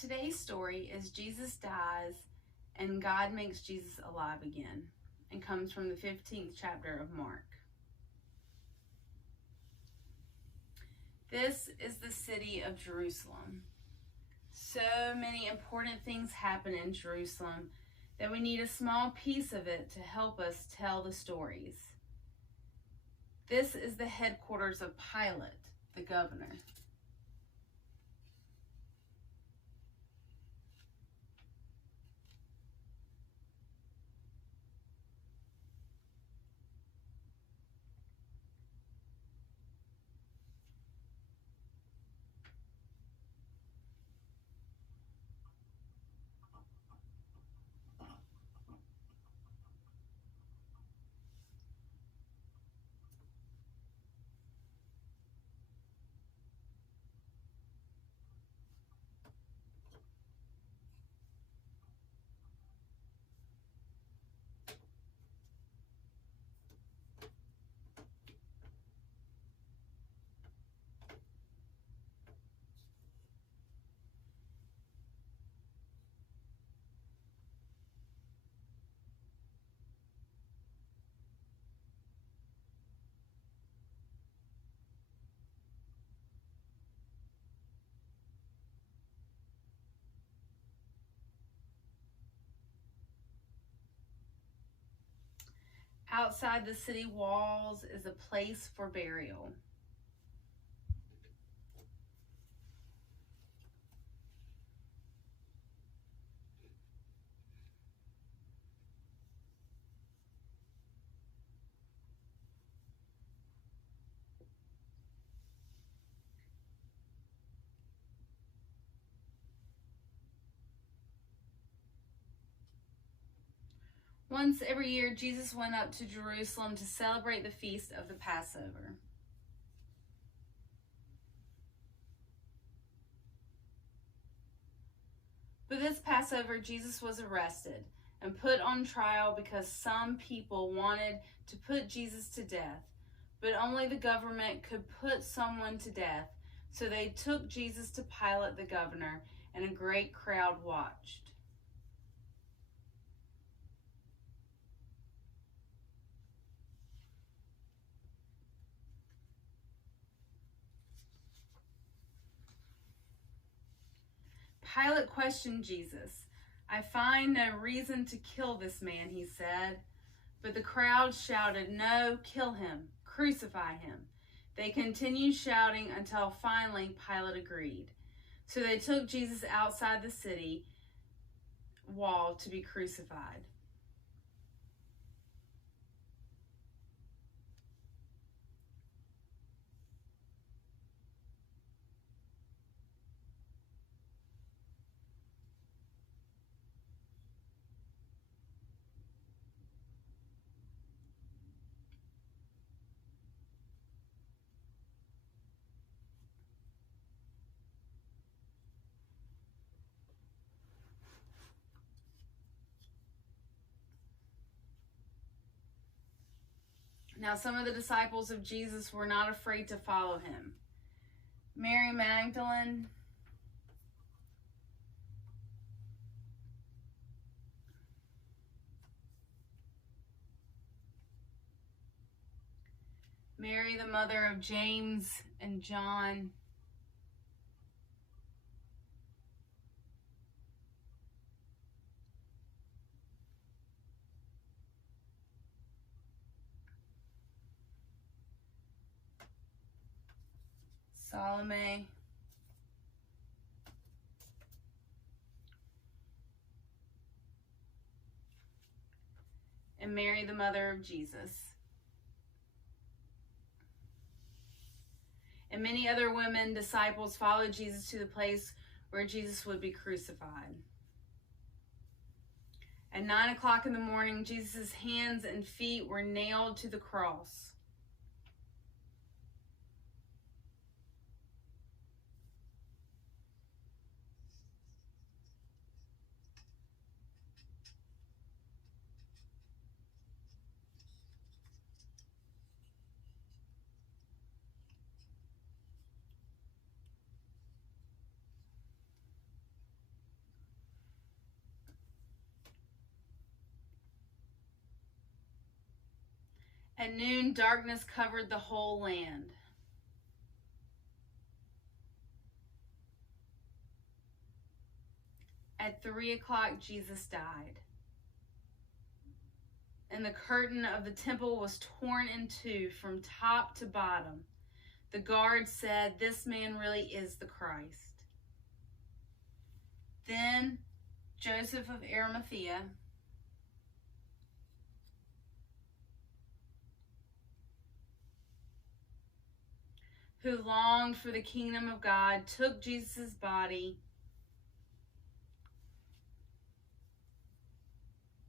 Today's story is Jesus dies and God makes Jesus alive again, and comes from the 15th chapter of Mark. This is the city of Jerusalem. So many important things happen in Jerusalem that we need a small piece of it to help us tell the stories. This is the headquarters of Pilate, the governor. Outside the city walls is a place for burial. Once every year, Jesus went up to Jerusalem to celebrate the feast of the Passover. For this Passover, Jesus was arrested and put on trial because some people wanted to put Jesus to death, but only the government could put someone to death. So they took Jesus to Pilate the governor, and a great crowd watched. Pilate questioned Jesus. "I find no reason to kill this man," he said. But the crowd shouted, "No, kill him, crucify him." They continued shouting until finally Pilate agreed. So they took Jesus outside the city wall to be crucified. Now some of the disciples of Jesus were not afraid to follow him. Mary Magdalene, Mary, the mother of James and John, Salome, and Mary, the mother of Jesus. And many other women, disciples, followed Jesus to the place where Jesus would be crucified. At 9 o'clock in the morning, Jesus' hands and feet were nailed to the cross. At noon, darkness covered the whole land. At 3 o'clock, Jesus died. And the curtain of the temple was torn in two from top to bottom. The guards said, "This man really is the Christ." Then Joseph of Arimathea, who longed for the kingdom of God, took Jesus' body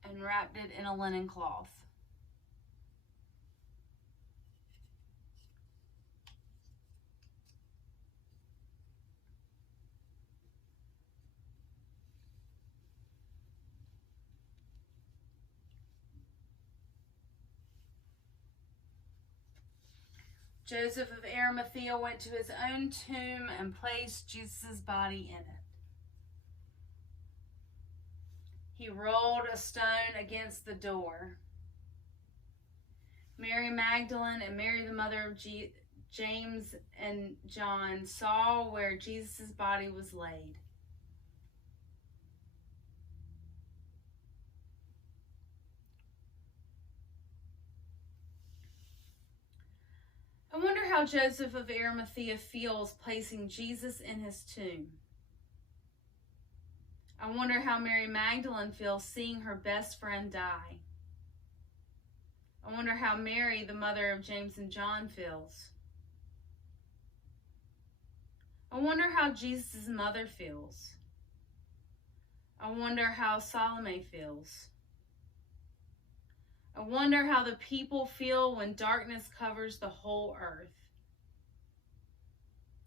and wrapped it in a linen cloth. Joseph of Arimathea went to his own tomb and placed Jesus' body in it. He rolled a stone against the door. Mary Magdalene and Mary, the mother of James and John, saw where Jesus' body was laid. I wonder how Joseph of Arimathea feels placing Jesus in his tomb. I wonder how Mary Magdalene feels seeing her best friend die. I wonder how Mary, the mother of James and John, feels. I wonder how Jesus' mother feels. I wonder how Salome feels. I wonder how the people feel when darkness covers the whole earth.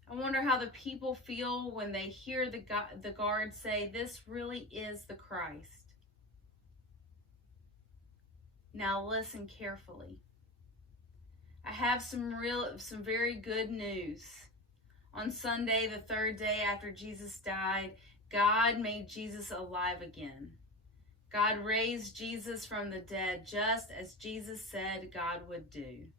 I wonder how the people feel when they hear the guards say, "This really is the Christ." Now listen carefully. I have some very good news. On Sunday, the third day after Jesus died, God made Jesus alive again. God raised Jesus from the dead, just as Jesus said God would do.